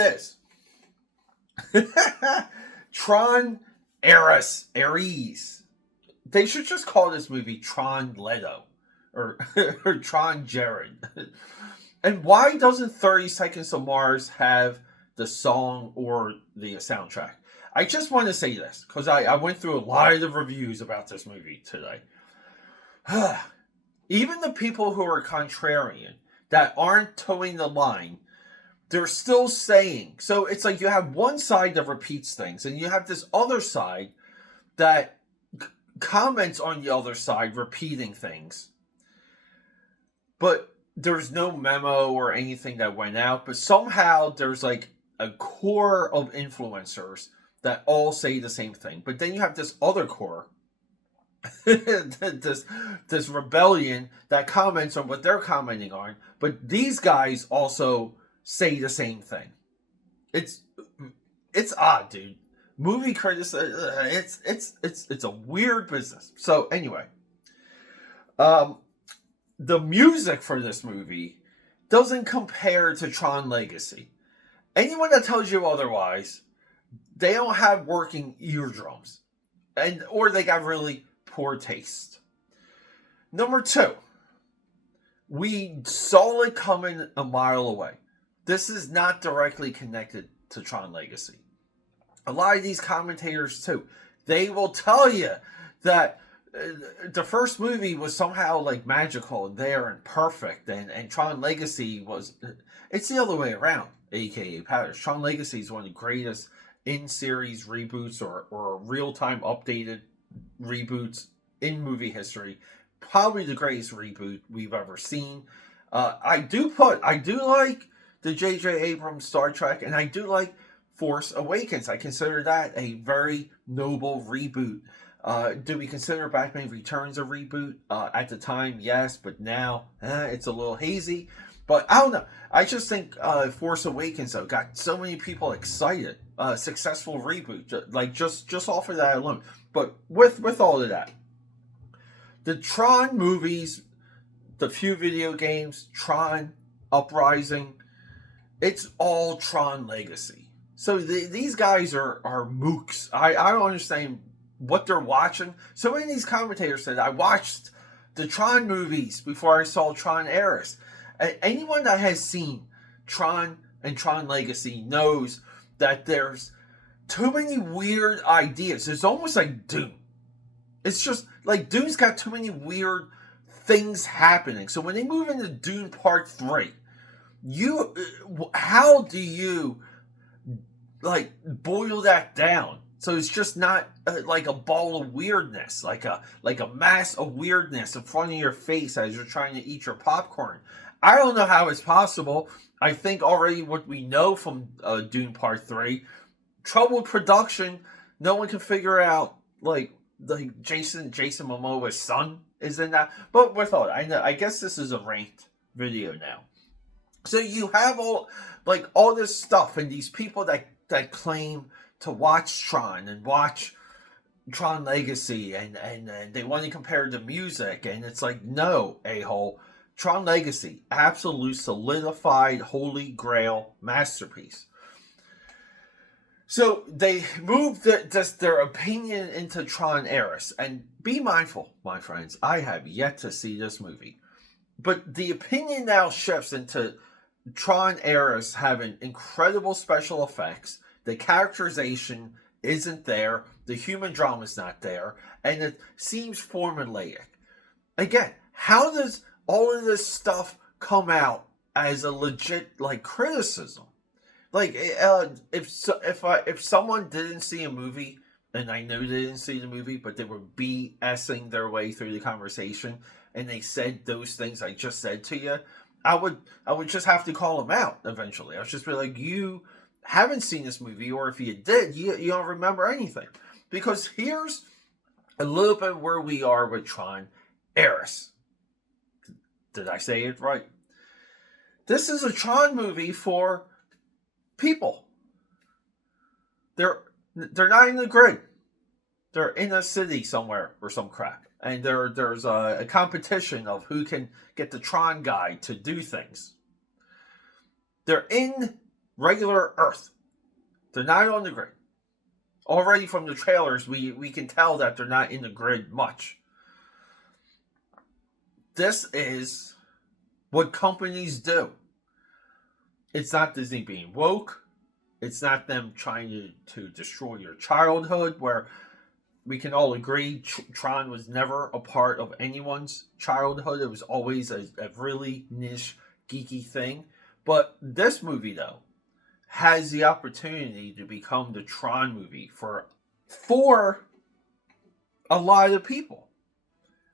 it is. Tron Ares. They should just call this movie Tron Leto. Or, or Tron Jared. And why doesn't 30 Seconds to Mars have the song or the soundtrack? I just want to say this, because I went through a lot of reviews about this movie today. Even the people who are contrarian, that aren't towing the line, they're still saying. So it's like you have one side that repeats things, and you have this other side that comments on the other side repeating things. But there's no memo or anything that went out. But somehow there's like a core of influencers that all say the same thing. But then you have this other core, this rebellion that comments on what they're commenting on. But these guys also say the same thing. It's odd, dude. Movie critics, it's a weird business. So anyway, the music for this movie doesn't compare to Tron Legacy. Anyone that tells you otherwise, they don't have working eardrums, or they got really poor taste. Number 2, we saw it coming a mile away. This is not directly connected to Tron Legacy. A lot of these commentators too, they will tell you that the first movie was somehow like magical and there and perfect, and Tron Legacy was, it's the other way around, aka Patterns. Tron Legacy is one of the greatest in-series reboots or real-time updated reboots in movie history. Probably the greatest reboot we've ever seen. I do like the J.J. Abrams Star Trek, and I do like Force Awakens. I consider that a very noble reboot. Do we consider Batman Returns a reboot? At the time, yes, but now it's a little hazy. But I don't know. I just think Force Awakens though got so many people excited. Successful reboot, like just off of that alone. But with all of that, the Tron movies, the few video games, Tron Uprising, it's all Tron Legacy. So these guys are mooks. I don't understand what they're watching. So many of these commentators said, I watched the Tron movies before I saw Tron Ares. Anyone that has seen Tron and Tron Legacy knows that there's too many weird ideas. It's almost like Dune. It's just like Dune's got too many weird things happening. So when they move into Dune Part 3, how do you like boil that down so it's just not like a ball of weirdness, like a mass of weirdness in front of your face as you're trying to eat your popcorn? I don't know how it's possible. I think already what we know from Dune Part 3, troubled production. No one can figure out like Jason Momoa's son is in that. But with all that, I guess this is a Rant video now. So you have all this stuff and these people that claim to watch Tron and watch Tron Legacy and they want to compare the music, and it's like, no, a-hole. Tron Legacy, absolute solidified holy grail masterpiece. So they moved their opinion into Tron Ares, and be mindful, my friends, I have yet to see this movie, but the opinion now shifts into Tron Ares having incredible special effects. The characterization isn't there. The human drama is not there. And it seems formulaic. Again, how does all of this stuff come out as a legit criticism? Like if someone didn't see a movie, and I know they didn't see the movie, but they were BSing their way through the conversation, and they said those things I just said to you, I would just have to call them out eventually. I would just be like, you haven't seen this movie, or if you did, you don't remember anything. Because here's a little bit where we are with Tron Ares. Did I say it right? This is a Tron movie for people. They're not in the grid. They're in a city somewhere or some crap. And there's a competition of who can get the Tron guy to do things. They're in regular Earth. They're not on the grid. Already from the trailers, we can tell that they're not in the grid much. This is what companies do. It's not Disney being woke. It's not them trying to destroy your childhood, where we can all agree Tron was never a part of anyone's childhood. It was always a really niche, geeky thing. But this movie, though, has the opportunity to become the Tron movie for a lot of people.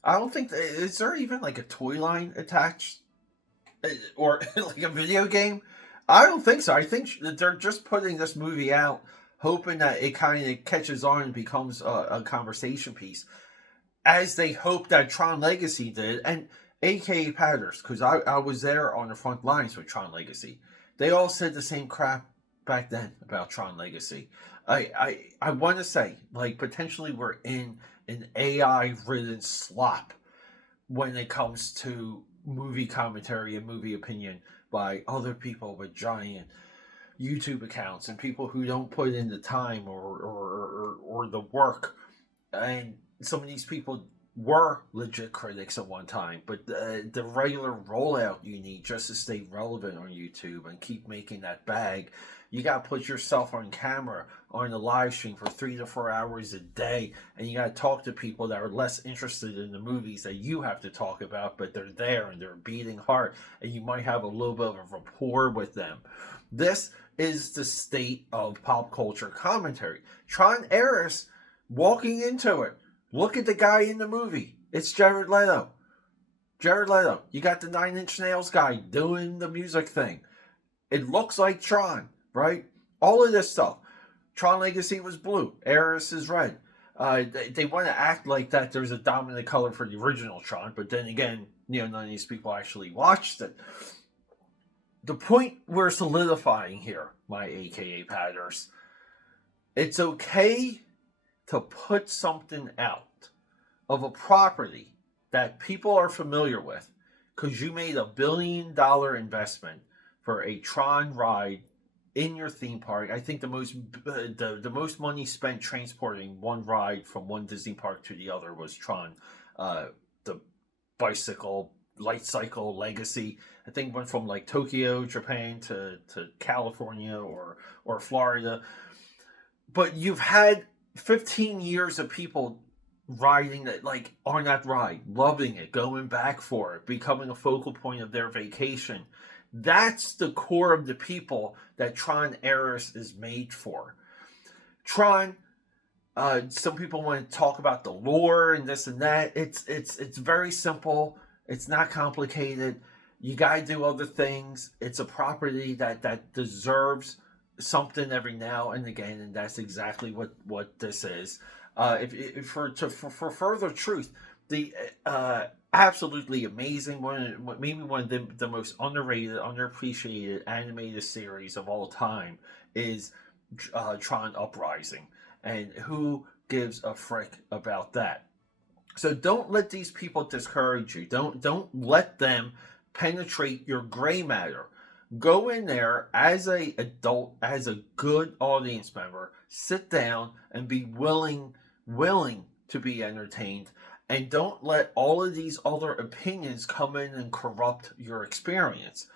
I don't think, is there even like a toy line attached? Or like a video game? I don't think so. I think that they're just putting this movie out, hoping that it kind of catches on and becomes a conversation piece, as they hope that Tron Legacy did, and AKAPADers, because I was there on the front lines with Tron Legacy. They all said the same crap back then about Tron Legacy. I want to say, like, potentially we're in an AI-ridden slop when it comes to movie commentary and movie opinion by other people with giant YouTube accounts and people who don't put in the time or the work. And some of these people were legit critics at one time, but the regular rollout you need just to stay relevant on YouTube and keep making that bag, you got to put yourself on camera on the live stream for 3 to 4 hours a day, and you got to talk to people that are less interested in the movies that you have to talk about, but they're there and they're beating heart, and you might have a little bit of a rapport with them. This is the state of pop culture commentary. Tron Eris, walking into it, look at the guy in the movie. It's Jared Leto. Jared Leto. You got the 9 Inch Nails guy doing the music thing. It looks like Tron, right? All of this stuff. Tron Legacy was blue. Eris is red. They want to act like that there's a dominant color for the original Tron, but then again, none of these people actually watched it. The point we're solidifying here, my AKAPADers, it's okay to put something out of a property that people are familiar with because you made $1 billion investment for a Tron ride in your theme park. I think the most money spent transporting one ride from one Disney park to the other was Tron, the bicycle light cycle Legacy. I think went from like Tokyo, Japan to California or Florida. But you've had 15 years of people riding that, like, on that ride, loving it, going back for it, becoming a focal point of their vacation. That's the core of the people that Tron Eris is made for. Tron, some people want to talk about the lore and this and that. It's very simple. It's not complicated. You gotta do other things. It's a property that deserves something every now and again, and that's exactly what this is. For further truth, the absolutely amazing maybe one of the most underrated, underappreciated animated series of all time is Tron Uprising, and who gives a frick about that? So don't let these people discourage you. Don't let them penetrate your gray matter. Go in there as a adult, as a good audience member, sit down and be willing to be entertained, and don't let all of these other opinions come in and corrupt your experience.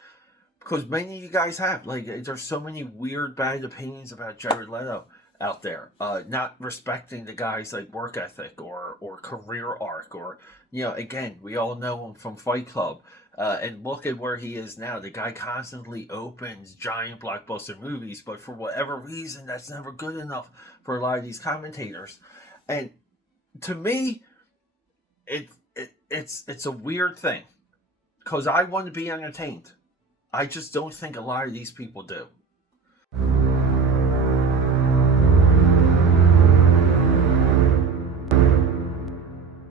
Because many of you guys have, like, there's so many weird, bad opinions about Jared Leto out there, not respecting the guy's like work ethic or career arc, or again, we all know him from Fight Club, and look at where he is now. The guy constantly opens giant blockbuster movies, but for whatever reason, that's never good enough for a lot of these commentators. And to me, it's a weird thing, because I want to be entertained. I just don't think a lot of these people do.